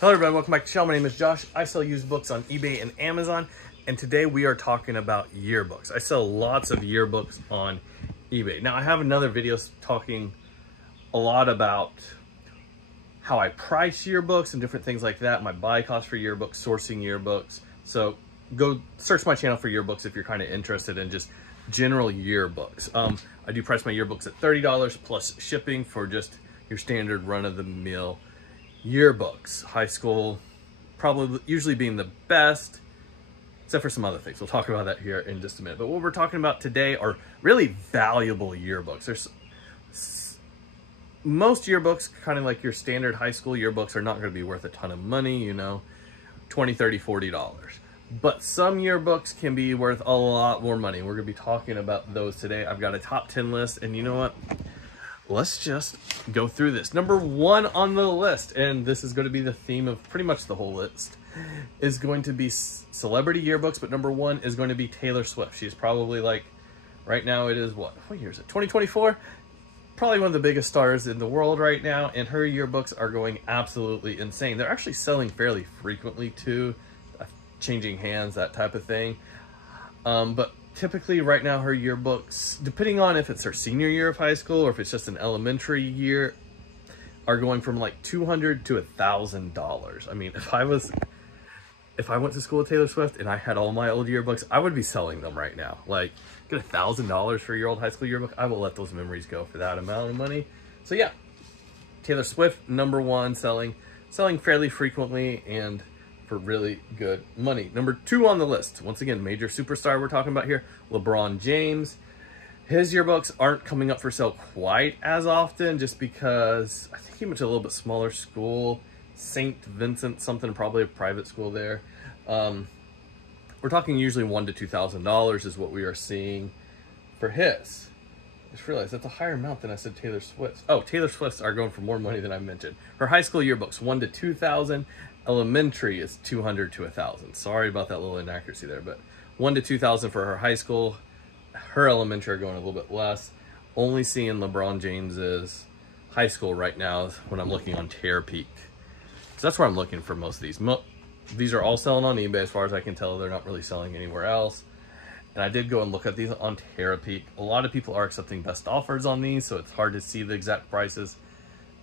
Hello everybody, welcome back to the channel. My name is Josh. I sell used books on eBay and Amazon, and today we are talking about yearbooks. I sell lots of yearbooks on eBay. Now I have another video talking a lot about how I price yearbooks and different things like that, my buy cost for yearbooks, sourcing yearbooks. So go search my channel for yearbooks if you're kind of interested in just general yearbooks. I do price my yearbooks at $30 plus shipping for just your standard run-of-the-mill yearbooks. High school probably usually being the best, except for some other things. We'll talk about that here in just a minute. But what we're talking about today are really valuable yearbooks. There's most yearbooks, kind of like your standard high school yearbooks, are not going to be worth a ton of money, you know, $20, $30, $40. But some yearbooks can be worth a lot more money. We're going to be talking about those today. I've got a top 10 list, and you know what? Let's just go through this. Number one on the list, and this is going to be the theme of pretty much the whole list, is going to be celebrity yearbooks, but number one is going to be Taylor Swift. She's probably, like, right now it is what year is it? 2024? Probably one of the biggest stars in the world right now, and her yearbooks are going absolutely insane. They're actually selling fairly frequently too, changing hands, that type of thing. But typically right now her yearbooks, depending on if it's her senior year of high school or if it's just an elementary year, are going from like $200 to $1,000. I mean, if I went to school with Taylor Swift and I had all my old yearbooks, I would be selling them right now. Like, get $1,000 for your old high school yearbook. I will let those memories go for that amount of money. So yeah, Taylor Swift, number one, selling fairly frequently and for really good money. Number two on the list, once again, major superstar we're talking about here, LeBron James. His yearbooks aren't coming up for sale quite as often just because I think he went to a little bit smaller school, St. Vincent something, probably a private school there. We're talking usually $1,000 to $2,000 is what we are seeing for his. I just realized that's a higher amount than I said Taylor Swift. Oh, Taylor Swift's are going for more money than I mentioned. Her high school yearbooks, $1,000 to $2,000. Elementary is $200 to $1,000. Sorry about that little inaccuracy there, but $1,000 to $2,000 for her high school. Her elementary are going a little bit less. Only seeing LeBron James's high school right now when I'm looking on Tahlequah. So that's where I'm looking for most of these. These are all selling on eBay as far as I can tell. They're not really selling anywhere else. And I did go and look at these on Tahlequah. A lot of people are accepting best offers on these, so it's hard to see the exact prices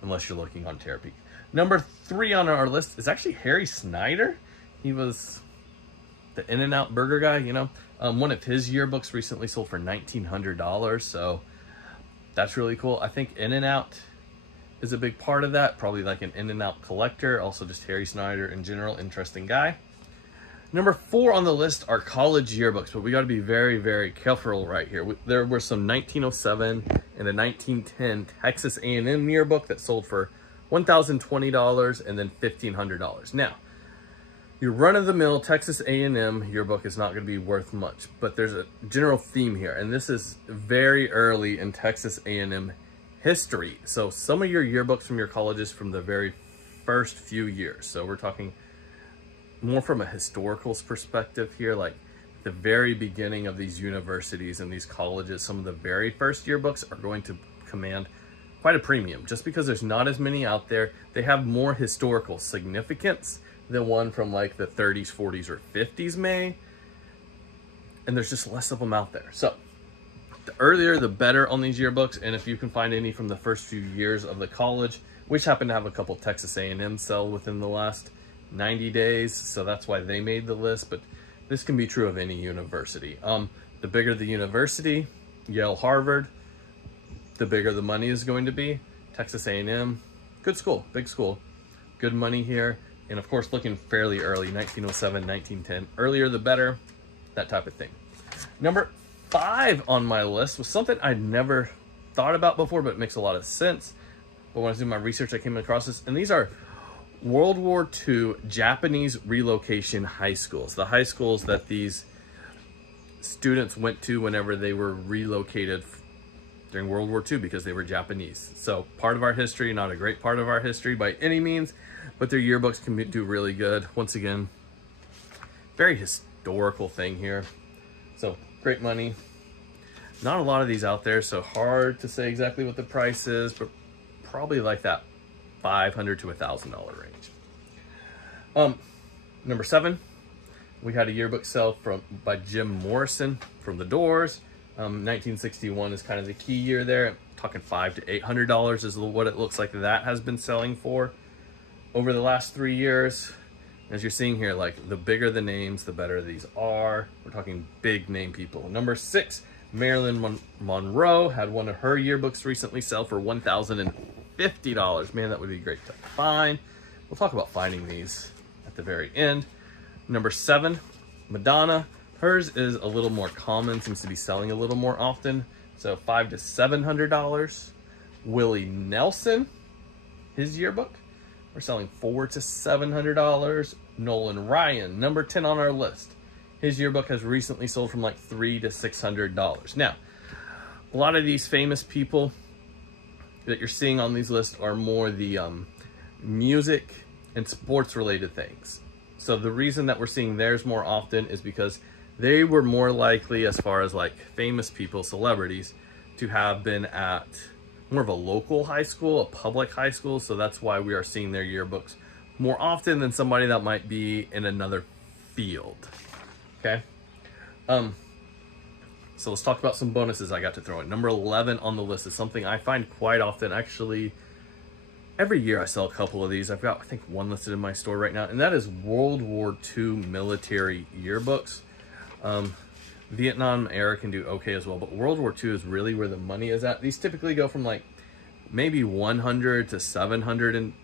unless you're looking on Tahlequah. Number three on our list is actually Harry Snyder. He was the In-N-Out burger guy, you know. One of his yearbooks recently sold for $1,900, so that's really cool. I think In-N-Out is a big part of that, probably like an In-N-Out collector. Also just Harry Snyder in general, interesting guy. Number four on the list are college yearbooks, but we got to be very, very careful right here. There were some 1907 and a 1910 Texas A&M yearbook that sold for $1,020 and then $1,500. Now, your run-of-the-mill Texas A&M yearbook is not going to be worth much, but there's a general theme here, and this is very early in Texas A&M history. So some of your yearbooks from your colleges from the very first few years. So we're talking more from a historical perspective here, like the very beginning of these universities and these colleges. Some of the very first yearbooks are going to command quite a premium just because there's not as many out there. They have more historical significance than one from like the 30s, 40s, or 50s may, and there's just less of them out there. So the earlier the better on these yearbooks, and if you can find any from the first few years of the college, which happen to have a couple Texas A&M sell within the last 90 days, so that's why they made the list, but this can be true of any university. The bigger the university, Yale, Harvard, the bigger the money is going to be. Texas A&M, good school, big school, good money here. And of course, looking fairly early, 1907, 1910, earlier the better, that type of thing. Number five on my list was something I'd never thought about before, but it makes a lot of sense. But when I was doing my research, I came across this, and these are World War II Japanese relocation high schools. The high schools that these students went to whenever they were relocated during World War II because they were Japanese. So part of our history, not a great part of our history by any means, but their yearbooks can do really good. Once again, very historical thing here. So great money. Not a lot of these out there, so hard to say exactly what the price is, but probably like that $500 to $1,000 range. Number 7, we had a yearbook sale by Jim Morrison from The Doors. 1961 is kind of the key year there. I'm talking $500 to $800 is what it looks like that has been selling for over the last 3 years. As you're seeing here, like, the bigger the names, the better these are. We're talking big name people. Number 6, Marilyn Monroe had one of her yearbooks recently sell for $1,050. Man, that would be great to find. We'll talk about finding these at the very end. Number 7, Madonna. Hers is a little more common, seems to be selling a little more often. So $500 to $700. Willie Nelson, his yearbook, we're selling $400 to $700. Nolan Ryan, number 10 on our list. His yearbook has recently sold from like $300 to $600. Now, a lot of these famous people that you're seeing on these lists are more the music and sports related things. So the reason that we're seeing theirs more often is because they were more likely, as far as like famous people, celebrities, to have been at more of a local high school, a public high school. So that's why we are seeing their yearbooks more often than somebody that might be in another field. Okay. So let's talk about some bonuses I got to throw in. Number 11 on the list is something I find quite often. Actually, every year I sell a couple of these. I've got, I think, one listed in my store right now, and that is World War II military yearbooks. Vietnam era can do okay as well, but World War II is really where the money is at. These typically go from like maybe $100 to $750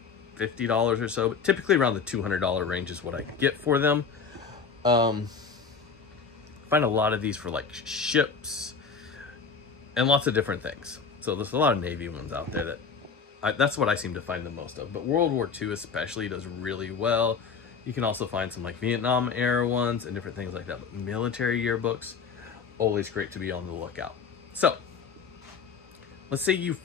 or so, but typically around the $200 range is what I get for them. Find a lot of these for like ships and lots of different things. So there's a lot of Navy ones out there that's what I seem to find the most of. But World War II especially does really well. You can also find some like Vietnam era ones and different things like that. But military yearbooks, always great to be on the lookout. So let's say you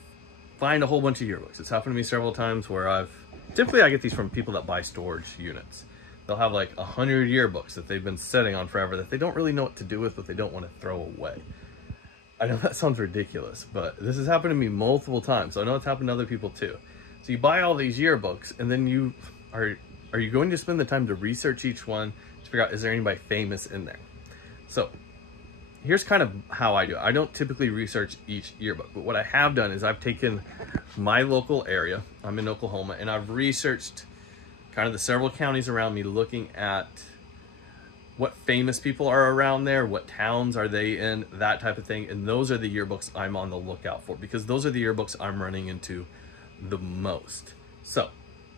find a whole bunch of yearbooks. It's happened to me several times where typically I get these from people that buy storage units. They'll have like 100 yearbooks that they've been sitting on forever that they don't really know what to do with, but they don't want to throw away. I know that sounds ridiculous, but this has happened to me multiple times. So I know it's happened to other people too. So you buy all these yearbooks, and then you are you going to spend the time to research each one to figure out, is there anybody famous in there? So here's kind of how I do it. I don't typically research each yearbook, but what I have done is I've taken my local area, I'm in Oklahoma, and I've researched kind of the several counties around me, looking at what famous people are around there, what towns are they in, that type of thing. And those are the yearbooks I'm on the lookout for, because those are the yearbooks I'm running into the most. So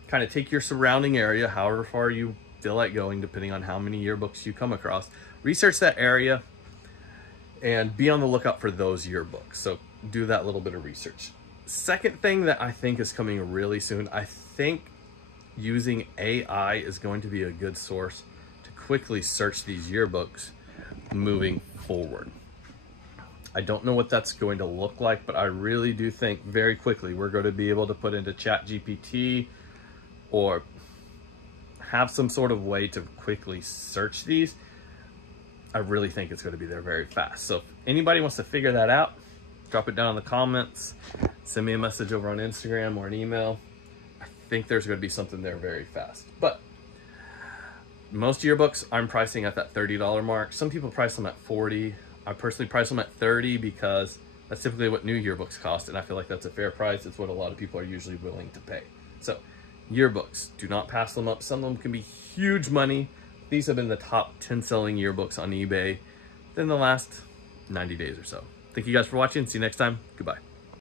kind of take your surrounding area, however far you feel like going, depending on how many yearbooks you come across. Research that area and be on the lookout for those yearbooks. So do that little bit of research. Second thing that I think is coming really soon, I think using AI is going to be a good source to quickly search these yearbooks moving forward. I don't know what that's going to look like, but I really do think very quickly we're going to be able to put into ChatGPT or have some sort of way to quickly search these. I really think it's going to be there very fast. So if anybody wants to figure that out, drop it down in the comments, send me a message over on Instagram or an email. I think there's going to be something there very fast. But most yearbooks I'm pricing at that $30 mark. Some people price them at $40. I personally price them at $30 because that's typically what new yearbooks cost, and I feel like that's a fair price. It's what a lot of people are usually willing to pay. So yearbooks, do not pass them up. Some of them can be huge money. These have been the top 10 selling yearbooks on eBay in the last 90 days or so. Thank you guys for watching. See you next time. Goodbye.